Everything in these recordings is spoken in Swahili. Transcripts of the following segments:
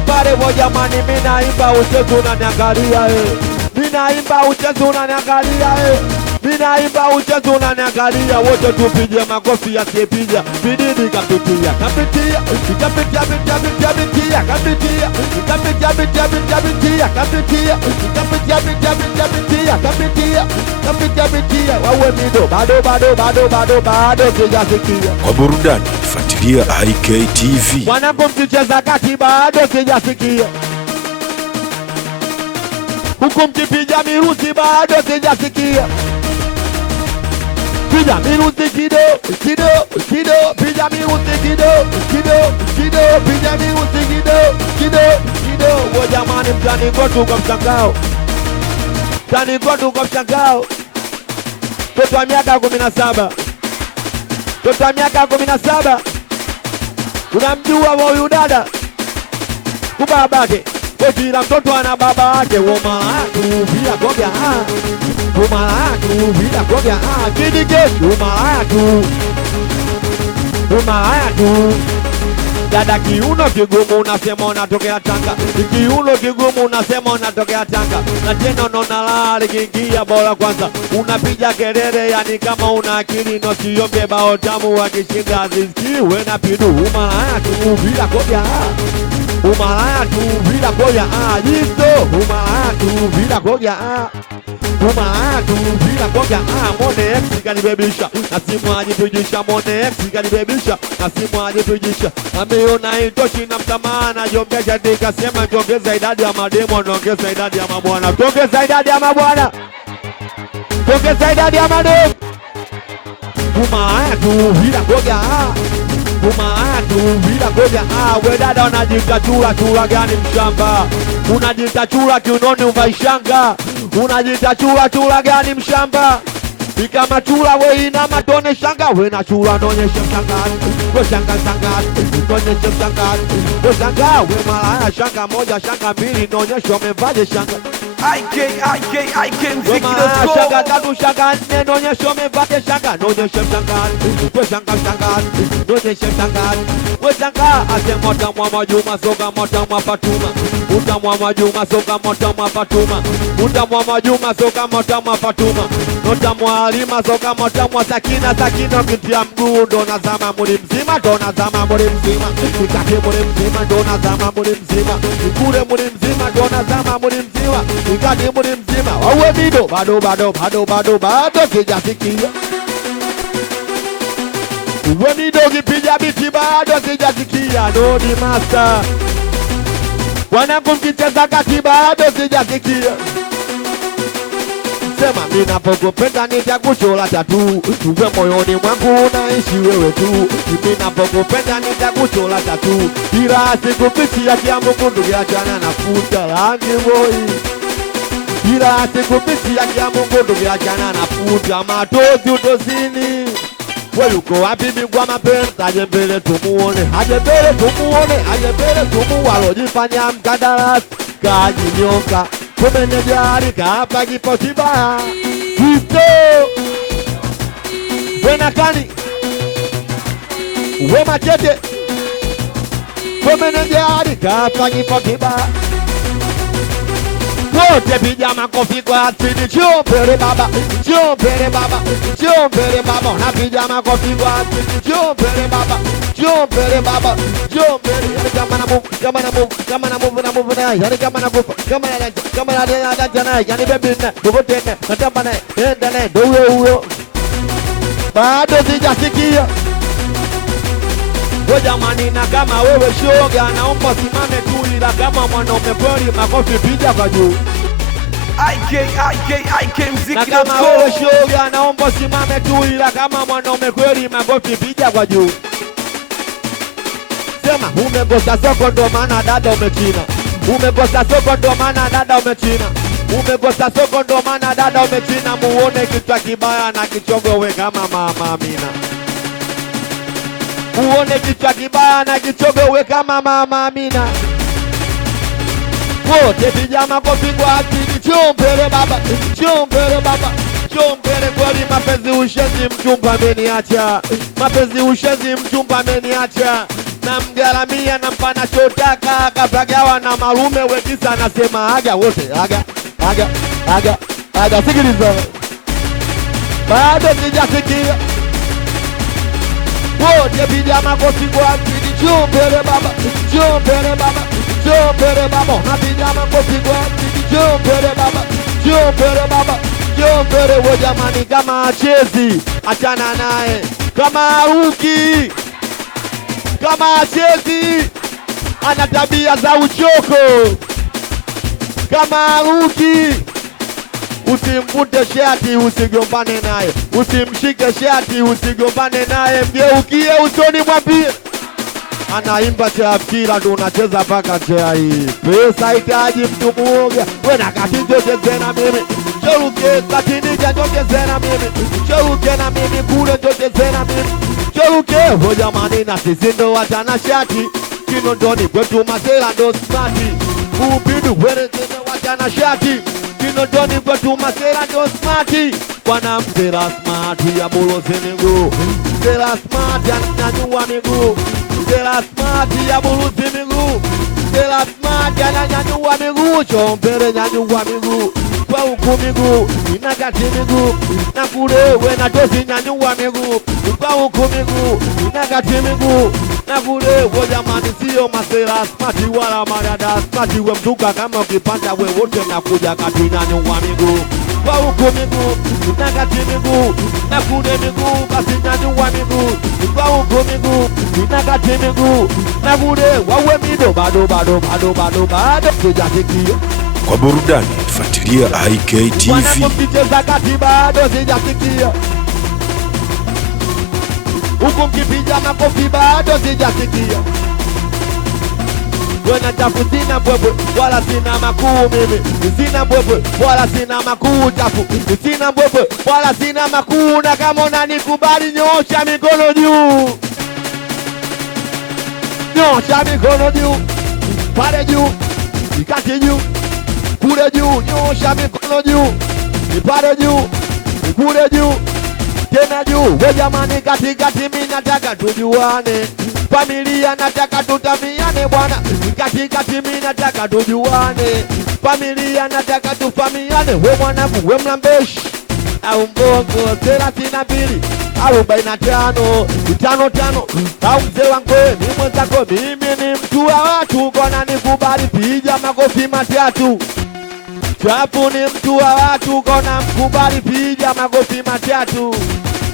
Tulia pale wo jamani, mimi naimba uchezo unaniangalia Mimi naimba uchezo unaniangalia Mimi naimba uchezo unaniangalia. Wote tupige makofi yasiyepiga. Bidii kapitia kapitia kapitia kapitia kapitia kapitia kapitia kapitia kapitia kapitia kapitia. Wawe mido bado sijasikia. Kwa burudani fuatilia IK TV. Mwanangu mkicheza kati bado sijasikia. Huku mkipiga mirusi bado sijasikia. Piga mirusi kido, piga mirusi kido, piga mirusi kido. Wo jamani, mtani kwetu kwa mshangao. Mtani kwetu kwa mshangao. Mtoto wa miaka 17. Mtoto wa miaka 17. Unamjua huyu dada? Kubabake. Kila mtoto ana baba yake. Woma tu bila goga Umalaya bila goga kidike Umalaya tu. Dada kiuno kigumu unasema unatokea Tanga. Kiuno kigumu unasema unatokea Tanga. Na tena unaona lali kiingia bola kwanza. Unapiga kelele yani kama una akili no siombe bao tamu wakishinda azisiwe na pidu. Umalaya tu bila goga Umalaya tu bila goga jisto. Umalaya tu bila goga Umalaya tu bila goga Mone X kanibebisha na simu ajipijisha. Mone X kanibebisha na simu ajipijisha. Ameona itoshi na mtamaa na jongeza nikasema jongeza idadi ya mademo naongeza idadi ya mabwana. Jongeza idadi ya mabwana. Jongeza idadi ya mademo. Umalaya tu bila goga Umalaya tu bila goga we dada unajita chula gani mshamba? Unajita chula kiunoni uvaishanga. Unajita chula gani mshamba? Kama chula we ina matone shanga. We na chula nonyesha shanga. We shanga nonyesha shanga. We shanga we malaya shanga moja shanga mbili nonyesha umevaje shanga. IK mziki.com. Shanga tatu shanga nne nonyesha umevaje shanga. Nonyesha shanga. We shanga nonyesha shanga. We shanga asema utamwa Mwajuma soka mwa Fatuma. Utamwa Mwajuma soka mwa Fatuma. Utamwa Mwajuma soka mwa Fatuma. Utamwa Halima soka mwa Sakina. Sakina kitia mguu ndo nazama muri mzima. Ndo nazama muri mzima. Nikati muri mzima ndo nazama muri mzima. Nikure muri mzima ndo nazama muri mzima. Nikati muri mzima. Wawe mido bado sijasikia. Uwe mido kipiga biti bado sijasikia. Nodi master wanangu mkicheza kati bado sijasikia. Sema ninapokupenda nitakuchola tatu. Uwe moyoni mwangu unaishi wewe tu. Ninapokupenda nitakuchola tatu. Ila sikupitia kia Mungu ndugiachana na futa rangi boy. Ila sikupitia kia Mungu ndugiachana na futa matozi utozini. Wewe uko wapi bingwa mapenzi? Aje mbele tumuone. Aje mbele tumuone. Aje mbele tumuone. Alojifanya mkandarasi kajinyoka. Kumenejari kapa kipo kibaya. Histo wena kani we machete. Kumenejari kapa kipo kibaya. Wote piga makofi kwa asili. Chompere baba, chompere baba, chompere baba. Napiga makofi kwa asili. Chompere baba, chompere baba, chompere. Kama na move, kama na move, kama na move na move na. Yani kama na move, kama na dance na. Yani baby na, dogo tena, natamba na, enda na, do huyo. Bado sijasikia. Wewe jamani, na kama wewe shoga naomba simame tu, ila kama mwanaume kweli makofi piga kwa juu. IK mziki.com. Na kama wewe shoga naomba simame tu, ila kama mwanaume kweli makofi piga kwa juu. Sema umekosa soko ndo maana dada umechina. Umekosa soko ndo maana dada umechina. Umekosa soko ndo maana dada umechina. Muone kichwa kibaya na kichogo we kama Mama Amina. Uone kichwa kibaya na kichogo we kama Mama Amina. Wote pijama kopigwa akili. Chompele baba, chompele baba, chompele kweli. Mapenzi ushenzi mchumba ameniacha. Mapenzi ushenzi mchumba ameniacha. na mgaramia na mpana chotaka kapagawa na malume wekisa anasema aga wote aga sikiliza bado sijasikia wote piga makofi kwa pidi chombele baba chombele baba chombele baba napiga makofi kwa pidi chombele baba chombele baba chombele wo jamani kama achezi achana naye kama aruki kama achezi ana tabia za uchoko kama aruki usimvute shati usigombane naye usimshike shati usigombane naye mgeukie usoni mwambie anaimba chafkila ndo unacheza paka chai pesa itaji mtu muoga wena katijojeze na mimi choruke katinija jojeze na mimi choruke na mimi kule jojeze na mimi choruke ho jamani na sisi ndo watana shati kinondoni kwetu masela ndo smati upidu wene tena watana shati kinondoni kwetu masela ndo smati bwana msela smati ya boloze miguu msela smati ananyanyua miguu msela smati ya boloze miguu msela smati ananyanyua miguu chombele nyanyua miguu kwa huku miguu inakati miguu na kule wena tosi nyanyua miguu kwa huku miguu inakati miguu na kule wo jamani sio masela smati wala marada smati we mtuka kama ukipanda we wote na kuja kati nyanyua miguu kwa huku miguu inakati miguu na kule miguu basi nyanyua miguu kwa huku miguu inakati miguu na kule wawe mido bado sijasikia Kwa burudani fuatilia IK TV. Wanapokicheza kati bado sijasikia huku mkipiga makofi bado sijasikia wena chafu sina mbwebwe wala sina makuu mimi sina mbwebwe wala sina makuu chafu sina mbwebwe wala sina makuu na kama unanikubali nyosha mikono juu nyosha mikono juu pale juu ikati juu kule juu nyosha mikono juu ipale juu kule juu tena juu we jamani katikati mimi nataka tujuane familia nataka tutamiane bwana katikati mimi nataka tujuane familia nataka tufamiane we mwanangu we mlambeshi au mbongo 32 45 55 au mzee wangu ni mwenzako mimi ni mtu wa watu kona nikubali piga makofi matatu chapu ni mtu wa watu kona mkubali piga makofi matatu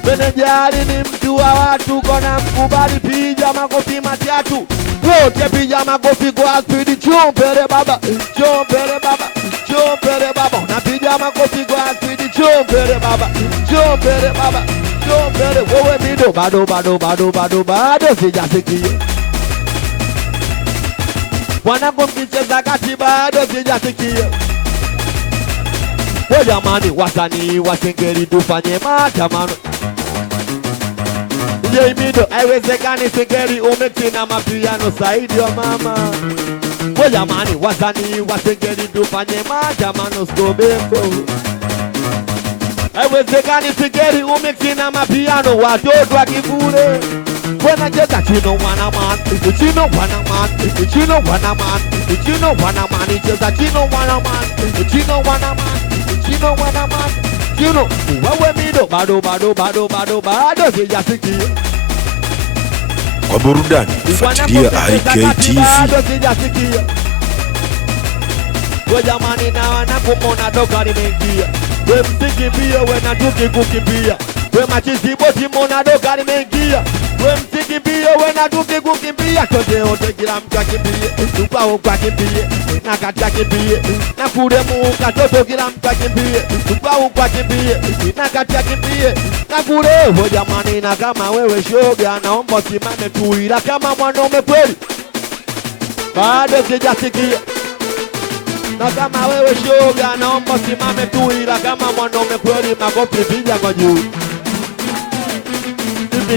Benejari ni mtu wa watu kona mkubali piga makofi matatu wote piga makofi kwa spidi chombele baba chombele baba chombele baba unapiga makofi kwa spidi chombele baba chombele baba chombele wewe mido bado sijasikia wanangu mkicheza kati bado sijasikia we jamani wasanii wasingeli tufanye maandamano J Mido haiwezekani singeli umexi na mapiano saidi wa mama we jamani wasanii wasingeli tufanye maandamano skobembo haiwezekani singeli umexi na mapiano watoto wa kivule wanacheza chino wanaman chino wanaman chino wanaman chino wanaman cheza chino wanaman chino wanaman chino wanaman chino wewe mido bado sijasikia Kwa burudani fuatilia IK TV. bado sijasikia we jamani na wanakumona doka limeingia we msikimbia we natuki kukimbia we machizi boti mona doka limeingia we msikimbia we natuki kukimbia tote wote kila mtu akimbie tupao kwa kimbie na katia kimbie na kule muunga toto kila mtu akimbie tupao kwa kimbie na katia kimbie na kule ho jamani na kama wewe shoga naomba simame tu ila kama mwanaume kweli bado sijasikia na kama wewe shoga naomba simame tu ila kama mwanaume kweli makofi piga kwa juu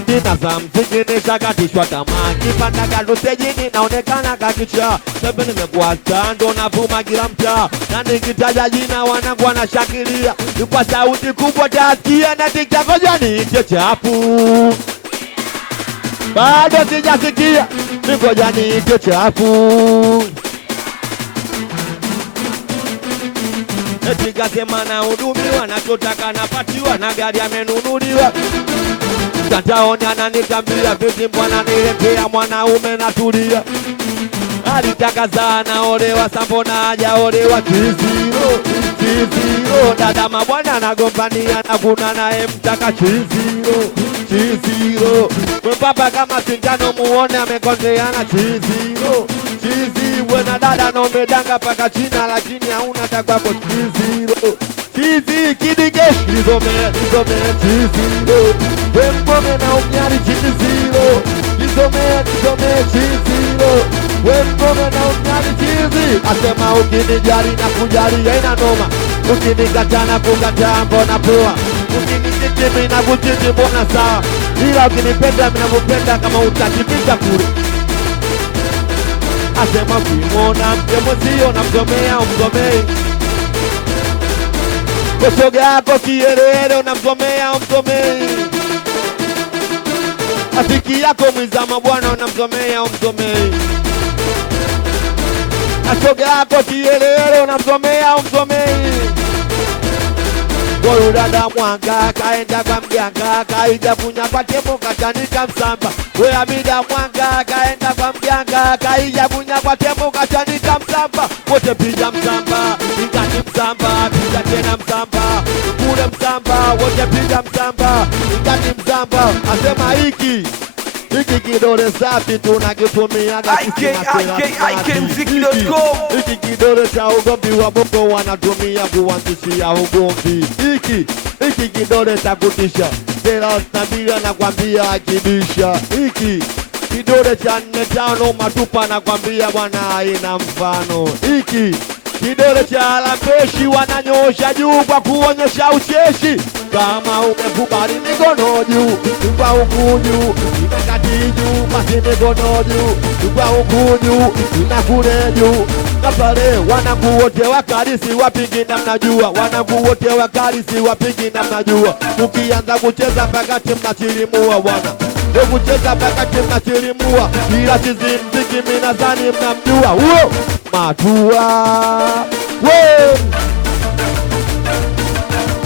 Tina za mziki nishakatishwa tamaa kipanda galutejini naonekana kakicha Sebe nimekuwa stando na vuma kila mtaa na nikitaja jina wanangu wanashangilia kwa sauti kubwa tasikia na tikta koja niite chapu bado sijasikia ningoja niite chafu. Eti kasema na hudumiwa, nachotaka napatiwa, na gari amenunuliwa. Mtandaoni ananitambia vipi mbwana niletea mwanaume natulia. Alitaka sana olewa, sambona hajaolewa. Chiziro, chiziro, dada mabwana anagombania na kuna naye mtaka. Chiziro, chiziro, mpapa kama sindano muone amekondeana. Chiziro, chiziwe na dada nomedanga paka China lakini hauna takwako. Chiziro, chizi kidigesh nizome chiziro, wembome na umnyari. Chiziro, nizome chiziro, wembome na umnyari. Chizi asema ukinijali na kujali haina noma, ukinikata na kukataa mbona poa, ukinikitimi na kuchiti mbona sawa, ila ukinipenda mina kupenda kama utakipita kule. Asema ukimwona mke mwenzio na mzomea umzomei, kosoga yako kielele unamzomea umzomei, afiki yako mwizama bwana unamzomea umzomei, asoga yako kielele unamzomea umzomei. Goro dada mwanga kaenda kwa mganga, kaija kunya kwa tembo kachanika msamba. We amida mwanga kaenda kwa mganga, kaija kunya kwa tembo kachanika msamba. Wote pija msamba, ingani msamba, pija tena msamba, kule msamba, wote pija msamba, ingani msamba. Asema hiki kidole safi tunakitumia IKMziki.com. Hiki kidole cha ugomvi wa bongo wanatumia kuanzishia ugomvi. Hiki kidole cha kutisha Tela Stabila nakwambia akibisha. Hiki kidole cha 4-5 matupa nakwambia bwana haina mfano. Hiki kidole cha alambeshi wananyosha juu kwa kuonyesha ucheshi. Kama umekubali mikono juu, kwa huku juu, imekati juu, basi mikono juu, kwa huku juu, inakule juu. Kapale wanangu wote wakali si wapingi na mnajua, wanangu wote wakali si wapingi na mnajua. Ukianza kucheza pakati mnachirimua bwana, kucheza pakati mnachirimua, ila chizi mziki minazani mnamjua. Uo Matua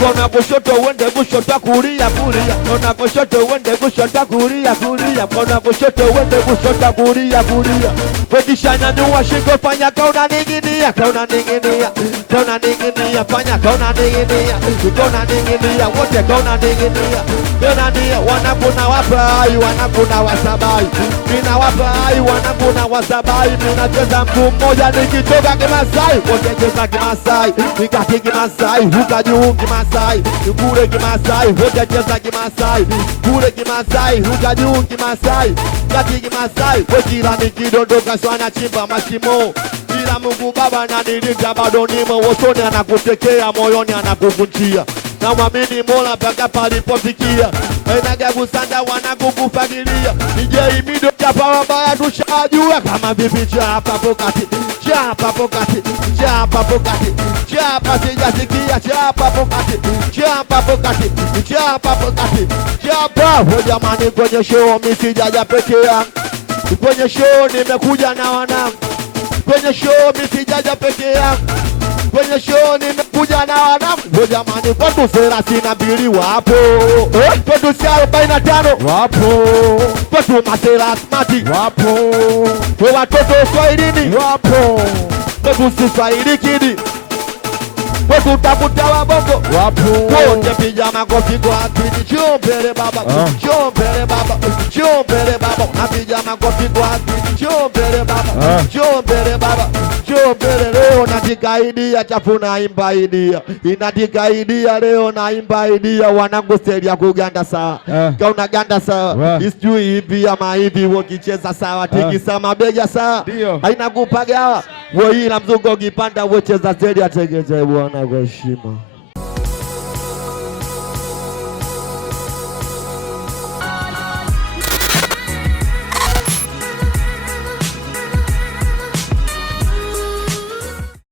kona kushoto uende kushoto kulia kulia, kona kushoto uende kushoto kulia kulia, kona kushoto uende kushoto kulia kulia. Wekisha nyanyua shingo fanya kauna ninginia, kauna ninginia, kauna ninginia, fanya kauna ninginia, kauna ninginia, wote kauna ninginia, kauna nia. Wanakuna wapai, wanakuna wasabai, mina wapai, wanakuna wasabai. Mina cheza mtu mmoja nikitoka Kimasai, wote cheza Kimasai, nikati Kimasai, huka juu Kimasai, kule Kimasai, wote cheza Kimasai, kule Kimasai, huka juu Kimasai, kati Kimasai. Wekila nikidondoka swana chimba mashimo, ila Mungu Baba nanilinda bado nimo. Wosoni anakutekea, moyoni anakuvunjia, na mwamini Mola mpaka palipofikia. Enaga kusanda wanakukufagilia, nije imido chapa wabaya tushajua. Kama vipi chapa pokati, chapa pokati, chapa pokati, chapa sijasikia, chapa pokati, chapa pokati, chapa pokati, chapa. Jamani kwenye show mimi sijaja peke yangu, kwenye show nimekuja na wanangu, kwenye show mimi sijaja peke yangu, kwenye show nimekuja na wanangu. Jamani kwetu 32 wapo, kwetu 45 wapo, kwetu masela smati wapo, kwa watoto Swahilini wapo, kwetu si Swahili kidi, kwetu tafuta wabongo wapo. Wote piga makofi kwa akili, chombele baba, chombele baba, chombele baba. Napiga makofi kwa akili, chombele baba, chombele baba, chombele. Leo natikaidia chafu na imba idia, inatikaidia leo na imba idia. Wanangu steli ya kuganda sawa, kauna ganda sawa, isijui hivi ama hivi. Wokicheza sawa, tikisa mabega sawa, haina kupagawa. Wewe ila mzungu ukipanda wecheza steli ya tegeze bwana kwa heshima.